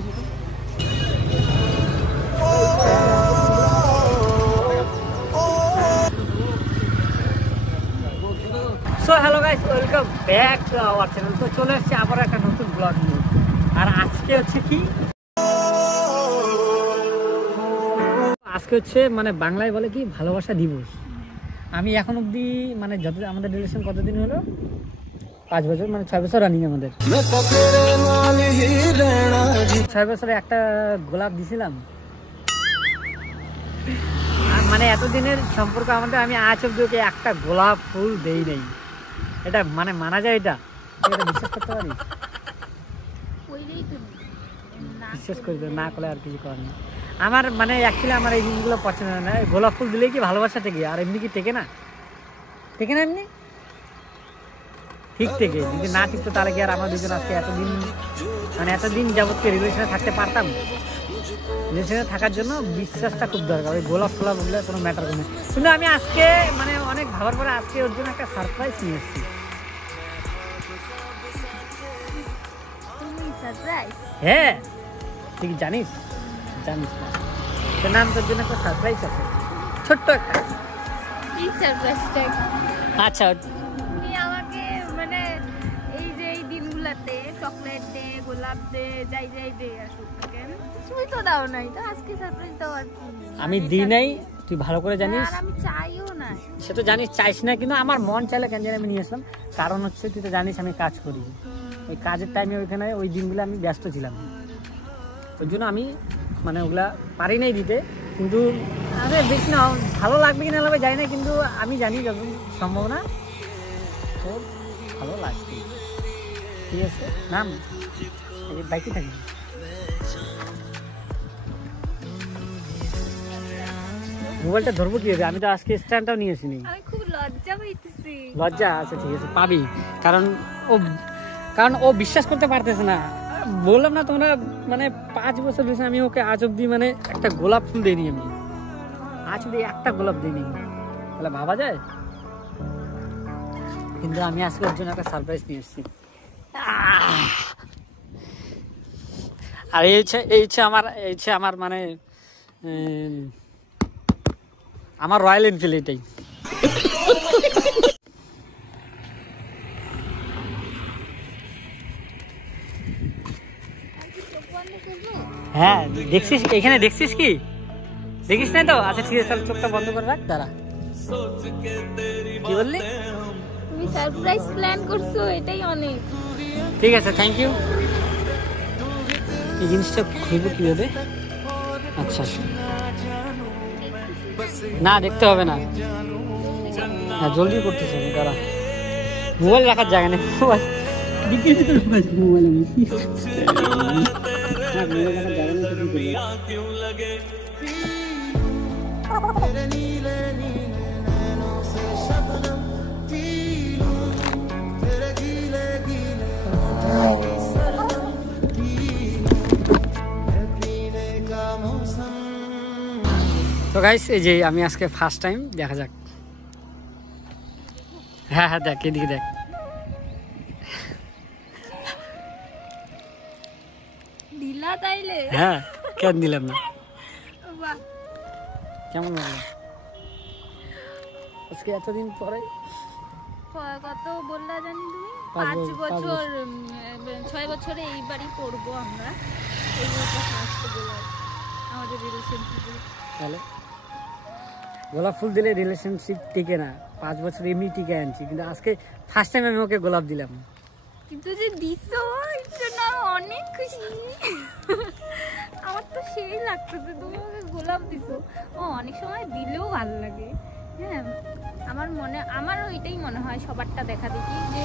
আসো তো। So hello guys, welcome back to our channel. তো চলে এসেছি আবার একটা নতুন ব্লগ নিয়ে। আর আজকে হচ্ছে কি, আজকে হচ্ছে মানে বাংলায় বলে কি ভালোবাসা দিবস। আমি এখন অব্দি মানে যত আমাদের রিলেশন কতদিন হলো, 5 বছর, মানে 6 বছর রানিং আমাদের। 6 বছরে একটা গোলাপ দিছিলাম। মানে এতদিনের সম্পর্ক আমাদের, আমি আজ অব্দি ওকে একটা গোলাপ ফুল দেই নাই। এটা মানে মানা যায়? এটা বিশ্বাস করতে পারি? বিশ্বাস করি না করলে আর কিছু করার নেই। আমার মানে অ্যাকচুয়ালি আমার এই জিনিসগুলো পছন্দ না। গোলাপ ফুল দিলেই কি ভালোবাসা টেকে? আর এমনি কি টেকে না? টেকে না এমনি? ঠিক থেকে যদি না টিকতো তাহলে কি আর আমার দুজন আজকে এতদিন যাবতকে রিলেশনে থাকতে পারতাম? রিলেশনে থাকার জন্য বিশ্বাসটা খুব দরকার। ওই গোলাপ ফোলাপ বললে কোনো ম্যাটার করে না। কিন্তু আমি আজকে মানে অনেক ভাবার পরে আজকে ওর জন্য একটা সারপ্রাইজ নিয়ে এসেছি। হ্যাঁ, তুই জানিস না? তোর নাম, তোর জন্য একটা সারপ্রাইজ আছে, ছোট্ট একটা। আচ্ছা, আমাকে মানে এই যে এই দিনগুলোতে চকলেট দে, গোলাপ দে, যাই দে আসুক, কিছুই তো দাও নাই, তো আজকে সারপ্রাইজ দাও আর কি। আমি দিই নাই, তুই ভালো করে জানিস। আর আমি চাইও না। সে তো জানিস চাইস না, কিন্তু আমার মন চাইলে কেন জানি আমি নিয়ে আসলাম। কারণ হচ্ছে তুই তো জানিস আমি কাজ করি। ওই কাজের টাইমে ওইখানে ওই দিনগুলো আমি ব্যস্ত ছিলাম, ওই জন্য আমি মানে ওগুলা পারি নাই দিতে। কিন্তু আরে বেশি না, ভালো লাগবে কি না লাগবে জানি না, কিন্তু আমি জানি যখন সম্ভব না তোর ভালো লাগবে। ঠিক আছে, নাম বাইকে থাকি। মোবাইলটা ধরবো কি হবে? আমি তো আজকে স্ট্যান্ডটাও নিয়ে আসিনি। আমি খুব লজ্জা পাইতেছি। লজ্জা? আচ্ছা ঠিক আছে, পাবি। কারণ ও বিশ্বাস করতে পারতেছে না। বললাম না তোমরা, মানে 5 বছর হয়েছে আমি ওকে আজ অব্দি মানে একটা গোলাপ ফুল দিইনি। আমি আজ অব্দি একটা গোলাপ দিইনি, তাহলে ভাবা যায়? কিন্তু আমি আজকে ওর জন্য একটা সারপ্রাইজ নিয়ে এসেছি। আর এই হচ্ছে আমার মানে আমার রয়্যাল এনফিল্ড। এটাই হ্যাঁ, দেখছিস এখানে? দেখছিস কি? দেখিস না তো? আচ্ছা ঠিক আছে, তাহলে চোখটা বন্ধ করে রাখ। দাঁড়া, কি বললি? তুমি সারপ্রাইজ প্ল্যান করছো, এটাই অনেক। ঠিক আছে, থ্যাংক ইউ। এই জিনিসটা খুলবো কিভাবে? আচ্ছা না, দেখতে হবে না, জলদি করতেছে। দাঁড়া, মোবাইল রাখার জায়গা নেই। মোবাইল বিক্রির ভিতরে মোবাইল আমি মোবাইল রাখার জায়গা নেই। তো গাইস, এই যে আমি আজকে ফার্স্ট টাইম, দেখা যাক। হ্যাঁ দেখ, এদিকে দেখ। দিলা তাইলে? হ্যাঁ, কেন দিলাম না? কেমন লাগলো আজকে এতদিন পরে? কত বললা জানি তুমি? 5 বছর। 6 বছরে এইবারই পড়বো আমরা। এই বছর ফার্স্ট গোলাপ আমাদের রিলেশনশিপে। তাহলে গোলাপ ফুল দিলে রিলেশনশিপ টিকে না। 5 বছর এমনি টিকে আনছি, কিন্তু আজকে ফার্স্ট টাইম আমি ওকে গোলাপ দিলাম। কিন্তু যে দিছো, এর জন্য আমি অনেক খুশি। আমার তো সেই লাগতেছে তুমি আমাকে গোলাপ দিছো। অনেক সময় দিলেও ভালো লাগে। হ্যাঁ, আমারও এটাই মনে হয়, সবারটা দেখা দেখি যে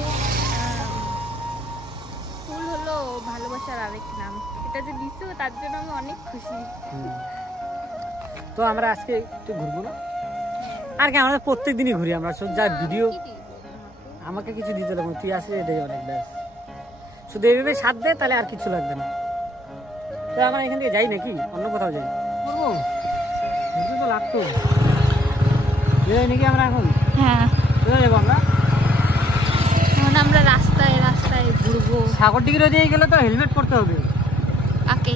ফুল হলো ভালোবাসার আরেক নাম। এটা যে দিছো তার জন্য আমি অনেক খুশি। তো আমরা আজকে একটু ঘুরবো না? আর কি, আমরা প্রত্যেক দিনই ঘুরি। আমরা যা ভিডিও, আমাকে কিছু দিতে লাগবে, তুই আসলে এটাই অনেক। ব্যাস, শুধু এইভাবে সাথ দে, তাহলে আর কিছু লাগবে না। তো আমরা এখান থেকে যাই নাকি অন্য কোথাও যাই? তো লাগতো নাকি আমরা এখন? হ্যাঁ, কোথায় যাবো আমরা? এখন আমরা রাস্তায় ঘুরবো। সাগর ডিগ্রি দিয়ে গেলে তো হেলমেট পরতে হবে। ওকে।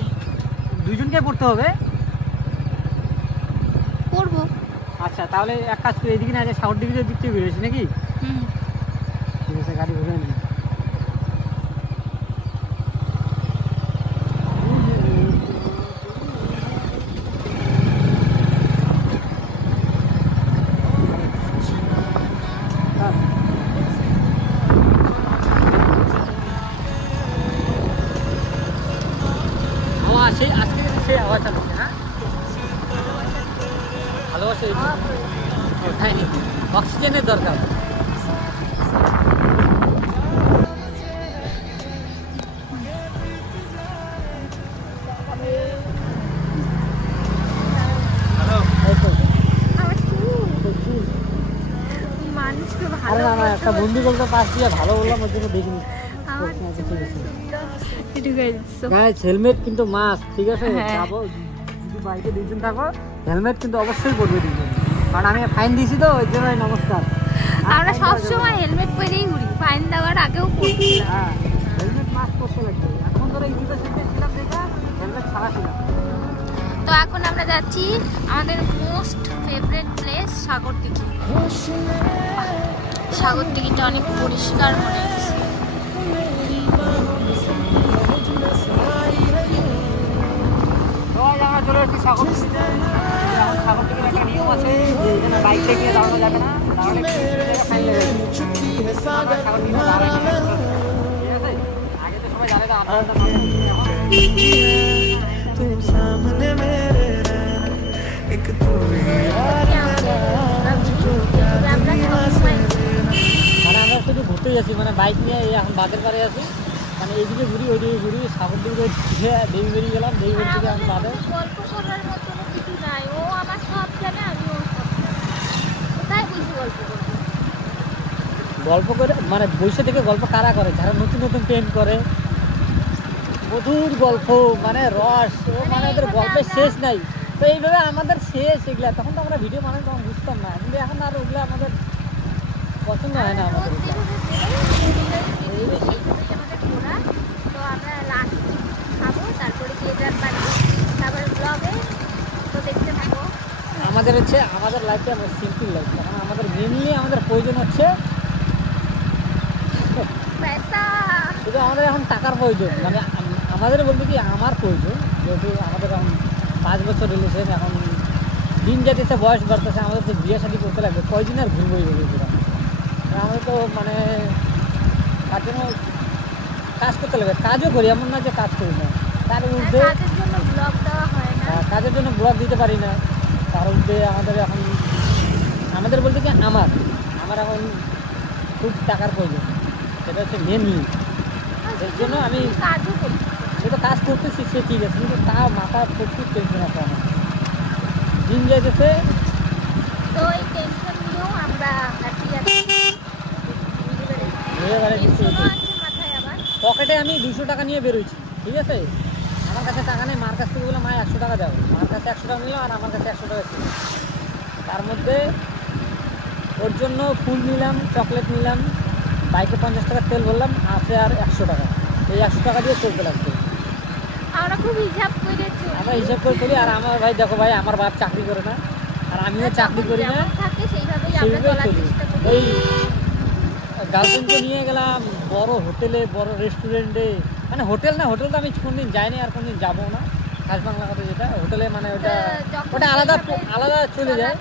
দুজনকে পড়তে হবে? পড়বো। আচ্ছা তাহলে এক কাজ করে এদিকে না যে সাউথ ডিভিজনের দিক থেকে বেরোছি নাকি? ঠিক আছে, গাড়ি ঘুরে নি। সেই আজকে সেই আওয়াজ চালাচ্ছে। হ্যাঁ ভালোবাসে, তাই নাকি? অক্সিজেনের দরকার। একটা বন্ধু বলতে পাশ দিয়ে ভালো বললাম, ওর জন্য দেখিনি। হেলমেট কিন্তু মাস্ট, ঠিক আছে? যাবো যদি বাইকে দুজন থাকো, হেলমেট কিন্তু অবশ্যই পরবে দুজন, কারণ আমি ফাইন দিয়েছি তো, ওই জন্য নমস্কার। আমরা সবসময় হেলমেট পরেই ঘুরি, ফাইন দেওয়ার আগেও পরছিলাম। হ্যাঁ হেলমেট মাস্ট পরতে লাগবে। এখন ধরো ইউনিভার্সিটিতে ছিলাম দেখা হেলমেট ছাড়া ছিলাম। তো এখন আমরা যাচ্ছি আমাদের মোস্ট ফেভারিট প্লেস সাগরদিঘি। সাগরদিঘিটা অনেক পরিষ্কার মনে হচ্ছে। আমরা চলে এসেছি সাগরদিঘিতে। এখন সাগরদিঘির একটা নিয়ম আছে যে এখানে বাইক থেকে দাঁড়ানো যাবে না, দাঁড়ালে ফাইন লেগে যাবে। সাগরদিঘিতে দাঁড়াই, ঠিক আছে? আগে তো সবাই দাঁড়ায় আমরা শুধু ঘুরতে যাচ্ছি, মানে বাইক নিয়ে এখন বাদের পারে আছি, মানে এইদিকে ঘুরি ওইদিকে ঘুরি। সাগরদিঘিতে দেবী বেরিয়ে গেলাম, দেবী বেরিয়ে থেকে এখন বাদে। গল্প করার মতো কিছু নাই, ও আমার সব জানে, আমি ওর সব জানি। কোথায় বসে গল্প করবো? গল্প করে মানে বসে থেকে গল্প কারা করে? যারা নতুন নতুন প্রেম করে, মধুর গল্প, মানে রস, মানে ওদের গল্পের শেষ নাই। তো এইভাবে আমাদের শেষ এগুলা। তখন তো আমরা ভিডিও বানাই, তখন বুঝতাম না, কিন্তু এখন আর ওগুলো আমাদের পছন্দ হয় না আমাদের। তো আমরা লাস্ট খাবো, তারপরে কেদার বাড়ি, তারপরে ব্লগে তো দেখতে থাকো। আমাদের হচ্ছে আমাদের লাইফে আমরা সিম্পল লাইফ, কারণ আমাদের মেনলি আমাদের প্রয়োজন হচ্ছে পয়সা। শুধু আমাদের এখন টাকার প্রয়োজন, মানে আমাদের বলতে কি আমার প্রয়োজন, যেহেতু আমাদের এখন 5 বছর রিলেশন, এখন দিন যেতেছে, বয়স বাড়তেছে, আমাদের তো বিয়ে শাদী করতে লাগবে, কয়দিন আর ঘুরবই বলবো। আমরা তো মানে তার জন্য কাজ করতে লাগবে, কাজও করি, এমন না যে কাজ করি না। তার মধ্যে কাজের জন্য ব্লগ দেওয়া হয় না, কাজের জন্য ব্লগ দিতে পারি না। তার মধ্যে আমাদের এখন আমাদের বলতে কি আমার এখন খুব টাকার প্রয়োজন, সেটা হচ্ছে মেনলি। এর জন্য আমি কাজও করি, সেটা কাজ করতেছি, সে ঠিক আছে, কিন্তু তা মাথার প্রচুর টেনশন আছে আমার, দিন যাইতেছে। তো এই টেনশন নিয়েও আমরা হ্যাপি আছি। পকেটে আমি 200 টাকা নিয়ে বেরোইছি, ঠিক আছে? আমার কাছে টাকা নেই, মার কাছ থেকে বললাম মা 100 টাকা দাও, মার কাছে 100 টাকা নিলাম, আর আমার কাছে 100 টাকা ছিল। তার মধ্যে ওর জন্য ফুল নিলাম, চকলেট নিলাম, বাইকে 50 টাকা তেল ভরলাম, আছে আর 100 টাকা। এই 100 টাকা দিয়ে চলতে লাগবে। আমরা খুব হিসাব করে আমরা হিসাব করে চলি। আর আমার ভাই দেখো ভাই, আমার বাপ চাকরি করে না, আর আমিও চাকরি করি না, সেইভাবেই চলি। এই গার্লফ্রেন্ডকে নিয়ে গেলাম বড় হোটেলে, বড় রেস্টুরেন্টে, মানে হোটেল না, হোটেল তো আমি কোনদিন যাইনি আর কোনদিন যাবো না। খাস বাংলা কথা যেটা হোটেলে, মানে ওটা আলাদা আলাদা চলে যায়,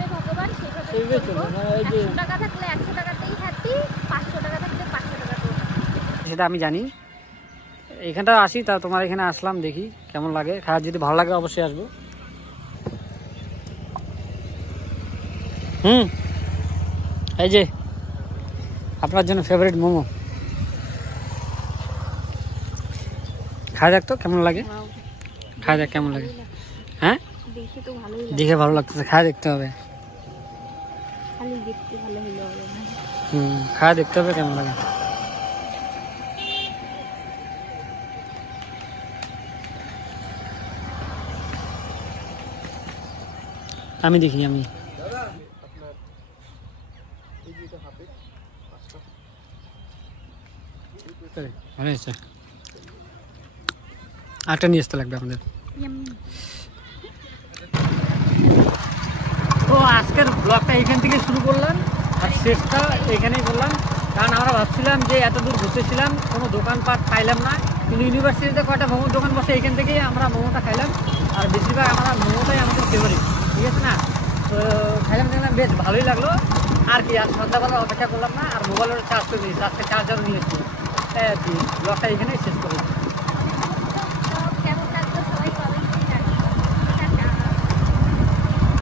সেইভাবে চলে। মানে ওই যে 100 টাকা থাকলে 100 টাকাতেই হ্যাপি, 500 টাকা থাকলে 500 টাকাতেই সেটা আমি জানি। এখানটা আসি, তা তোমার এখানে আসলাম, দেখি কেমন লাগে। খাওয়া যদি ভালো লাগে অবশ্যই আসবো। এই যে আপনার জন্য ফেভারিট মোমো, খাওয়া যাক তো কেমন লাগে, খাওয়া যাক কেমন লাগে। হ্যাঁ দেখে তো ভালোই লাগে, দেখে ভালো লাগতেছে, খাওয়া দেখতে হবে। খালি দেখতে ভালো হলো হবে না, খাওয়া দেখতে হবে কেমন লাগে। আমি দেখি, আমি ভালো হয়েছে। আরেকটা নিয়ে আসতে লাগবে আমাদের। তো আজকের ব্লগটা এখান থেকে শুরু করলাম আর শেষটা এখানেই করলাম, কারণ আমরা ভাবছিলাম যে এত দূর ঘুরতেছিলাম কোনো দোকানপাট খাইলাম না, কিন্তু ইউনিভার্সিটিতে কয়টা মোমোর দোকান বসে এখান থেকেই আমরা মোমোটা খাইলাম। আর বেশিরভাগ আমরা মোমোটাই আমাদের ফেভারিট, ঠিক আছে না? তো খাইলাম দেখলাম বেশ ভালোই লাগলো। আর কি, আর সন্ধ্যাবেলা অপেক্ষা করলাম না, আর মোবাইলের চার্জ করে নিয়েছি, আজকে চার্জারও নিয়েছি। তাই আর কি ব্লগটা এখানেই শেষ করলাম।